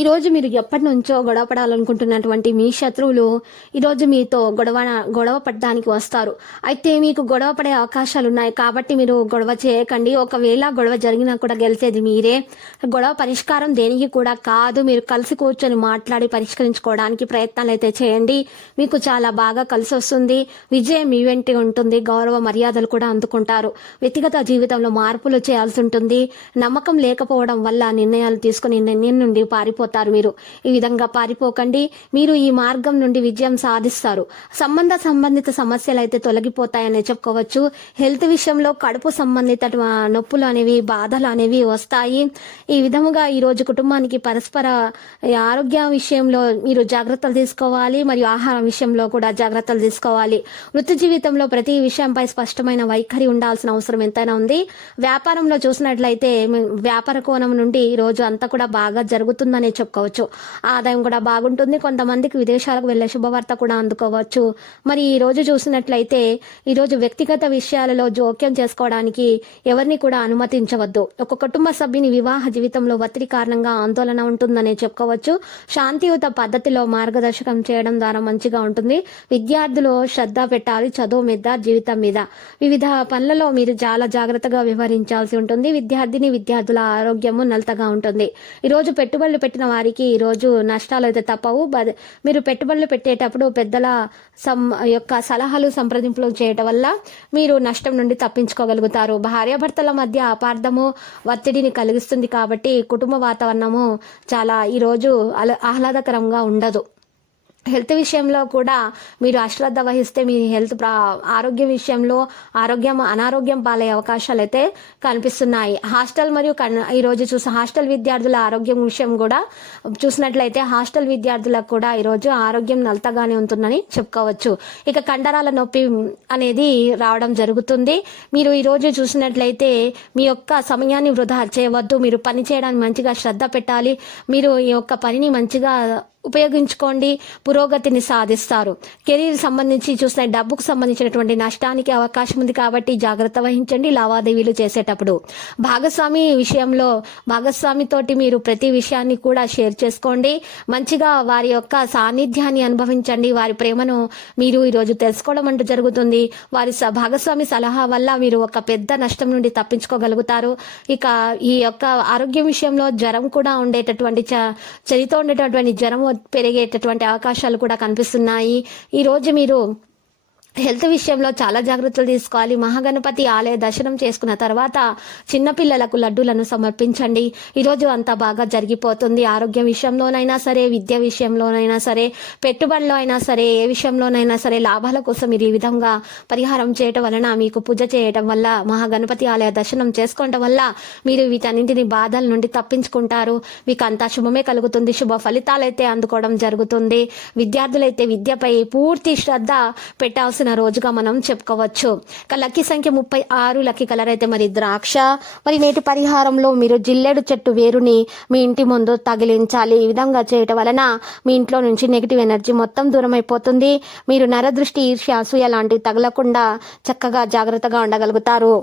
ఈరోజు మీరు ఎప్పటి నుంచో గొడవ పడాలనుకుంటున్నటువంటి మీ శత్రువులు ఈరోజు మీతో గొడవ గొడవ పడడానికి వస్తారు. అయితే మీకు గొడవ పడే అవకాశాలు ఉన్నాయి కాబట్టి మీరు గొడవ చేయకండి. ఒకవేళ గొడవ జరిగినా కూడా గెలిచేది మీరే. గొడవ పరిష్కారం దేనికి కూడా కాదు. మీరు కలిసి కూర్చొని మాట్లాడి పరిష్కరించుకోవడానికి ప్రయత్నాలు అయితే చేయండి. మీకు చాలా బాగా కలిసి వస్తుంది. విజయం మీ వెంటే ఉంటుంది. గౌరవ మర్యాదలు కూడా అందుకుంటారు. వ్యక్తిగత జీవితంలో మార్పులు చేయాల్సి ఉంటుంది. నమ్మకం లేకపోవడం వల్ల నిర్ణయాలు తీసుకుని నిర్ణయం నుండి పారిపోతారు. మీరు. ఈ విధంగా పారిపోకండి. మీరు ఈ మార్గం నుండి విజయం సాధిస్తారు. సంబంధ సంబంధిత సమస్యలు అయితే తొలగిపోతాయని చెప్పుకోవచ్చు. హెల్త్ విషయంలో కడుపు సంబంధిత నొప్పులు అనేవి బాధలు అనేవి వస్తాయి. ఈ విధముగా ఈ రోజు కుటుంబానికి పరస్పర ఆరోగ్య విషయంలో మీరు జాగ్రత్తలు తీసుకోవాలి. మరియు ఆహారం విషయంలో కూడా జాగ్రత్తలు తీసుకోవాలి. వృత్తి జీవితంలో ప్రతి విషయంపై స్పష్టమైన వైఖరి ఉండాల్సిన అవసరం ఎంతైనా ఉంది. వ్యాపారంలో చూసినట్లయితే వ్యాపార కోణం నుండి ఈ రోజు అంతా కూడా బాగా జరుగుతుందనే చెప్పుకోవచ్చు. ఆదాయం కూడా బాగుంటుంది. కొంతమందికి విదేశాలకు వెళ్ళే శుభవార్త కూడా అందుకోవచ్చు. మరి ఈ రోజు చూసినట్లయితే ఈరోజు వ్యక్తిగత విషయాలలో జోక్యం చేసుకోవడానికి ఎవరిని కూడా అనుమతించవద్దు. ఒక కుటుంబ సభ్యుని వివాహ జీవితంలో ఒత్తిడి కారణంగా ఆందోళన ఉంటుందనే చెప్పుకోవచ్చు. శాంతియుత పద్ధతిలో మార్గదర్శకం చేయడం ద్వారా మంచిగా ఉంటుంది. విద్యార్థులు శ్రద్ధ పెట్టాలి చదువు మీద జీవితం మీద. వివిధ పనులలో మీరు చాలా జాగ్రత్తగా వ్యవహరించాల్సి ఉంటుంది. విద్యార్థిని విద్యార్థుల ఆరోగ్యము నలతగా ఉంటుంది. ఈ రోజు పెట్టుబడులు పెట్టిన వారికి ఈరోజు నష్టాలు అయితే తప్పవు. బ- మీరు పెట్టుబడులు పెట్టేటప్పుడు పెద్దల సం యొక్క సలహాలు సంప్రదింపులు చేయటం వల్ల మీరు నష్టం నుండి తప్పించుకోగలుగుతారు. భార్యాభర్తల మధ్య అపార్థము ఒత్తిడిని కలిగిస్తుంది కాబట్టి కుటుంబ వాతావరణము చాలా ఈరోజు అల- ఆహ్లాదకరంగా ఉండదు. హెల్త్ విషయంలో కూడా మీరు అశ్రద్ధ వహిస్తే మీ హెల్త్ ప్రా ఆరోగ్య విషయంలో ఆరోగ్యం అనారోగ్యం పాలయ్యే అవకాశాలు అయితే కనిపిస్తున్నాయి. హాస్టల్ మరియు ఈరోజు ఈ రోజు చూసి హాస్టల్ విద్యార్థుల ఆరోగ్యం విషయం కూడా చూసినట్లయితే హాస్టల్ విద్యార్థులకు కూడా ఈరోజు ఆరోగ్యం నలతగానే ఉంటుందని చెప్పుకోవచ్చు. ఇక కండరాల నొప్పి అనేది రావడం జరుగుతుంది. మీరు ఈరోజు చూసినట్లయితే మీ యొక్క సమయాన్ని వృధా చేయవద్దు. మీరు పని చేయడానికి మంచిగా శ్రద్ధ పెట్టాలి. మీరు ఈ యొక్క పనిని మంచిగా ఉపయోగించుకోండి పురోగతిని సాధిస్తారు. కెరీర్ సంబంధించి చూసిన డబ్బుకు సంబంధించినటువంటి నష్టానికి అవకాశం ఉంది కాబట్టి జాగ్రత్త వహించండి లావాదేవీలు చేసేటప్పుడు. భాగస్వామి విషయంలో భాగస్వామితోటి మీరు ప్రతి విషయాన్ని కూడా షేర్ చేసుకోండి. మంచిగా వారి యొక్క సాన్నిధ్యాన్ని అనుభవించండి. వారి ప్రేమను మీరు ఈరోజు తెలుసుకోవడం అంటూ జరుగుతుంది. వారి స- భాగస్వామి సలహా వల్ల మీరు ఒక పెద్ద నష్టం నుండి తప్పించుకోగలుగుతారు. ఇక ఈ యొక్క ఆరోగ్యం విషయంలో జ్వరం కూడా ఉండేటటువంటి చ- చలితో ఉండేటటువంటి జ్వరం పెరిగేటటువంటి అవకాశాలు కూడా కనిపిస్తున్నాయి. ఈరోజు మీరు హెల్త్ విషయంలో చాలా జాగ్రత్తలు తీసుకోవాలి. మహాగణపతి ఆలయ దర్శనం చేసుకున్న తర్వాత చిన్నపిల్లలకు లడ్డూలను సమర్పించండి. ఈరోజు అంతా బాగా జరిగిపోతుంది. ఆరోగ్యం విషయంలోనైనా సరే విద్య విషయంలోనైనా సరే పెట్టుబడిలో అయినా సరే ఏ విషయంలోనైనా సరే లాభాల కోసం మీరు ఈ విధంగా పరిహారం చేయటం వలన మీకు పూజ చేయటం వల్ల మహాగణపతి ఆలయ దర్శనం చేసుకోవటం వల్ల మీరు వీటన్నింటిని బాధల నుండి తప్పించుకుంటారు. మీకు అంతా శుభమే కలుగుతుంది. శుభ ఫలితాలైతే అందుకోవడం జరుగుతుంది. విద్యార్థులైతే విద్యపై పూర్తి శ్రద్ధ పెట్టాల్సిన రోజుగా మనం చెప్పుకోవచ్చు. లక్కీ సంఖ్య ముప్పై ఆరు లక్కీ కలర్ అయితే మరి ద్రాక్ష. మరి నేటి పరిహారంలో మీరు జిల్లెడు చెట్టు వేరుని మీ ఇంటి ముందు తగిలించాలి. ఈ విధంగా చేయటం వలన మీ ఇంట్లో నుంచి నెగిటివ్ ఎనర్జీ మొత్తం దూరం అయిపోతుంది. మీరు నరదృష్టి ఈర్ష్య అసూయ లాంటివి తగలకుండా చక్కగా జాగ్రత్తగా ఉండగలుగుతారు.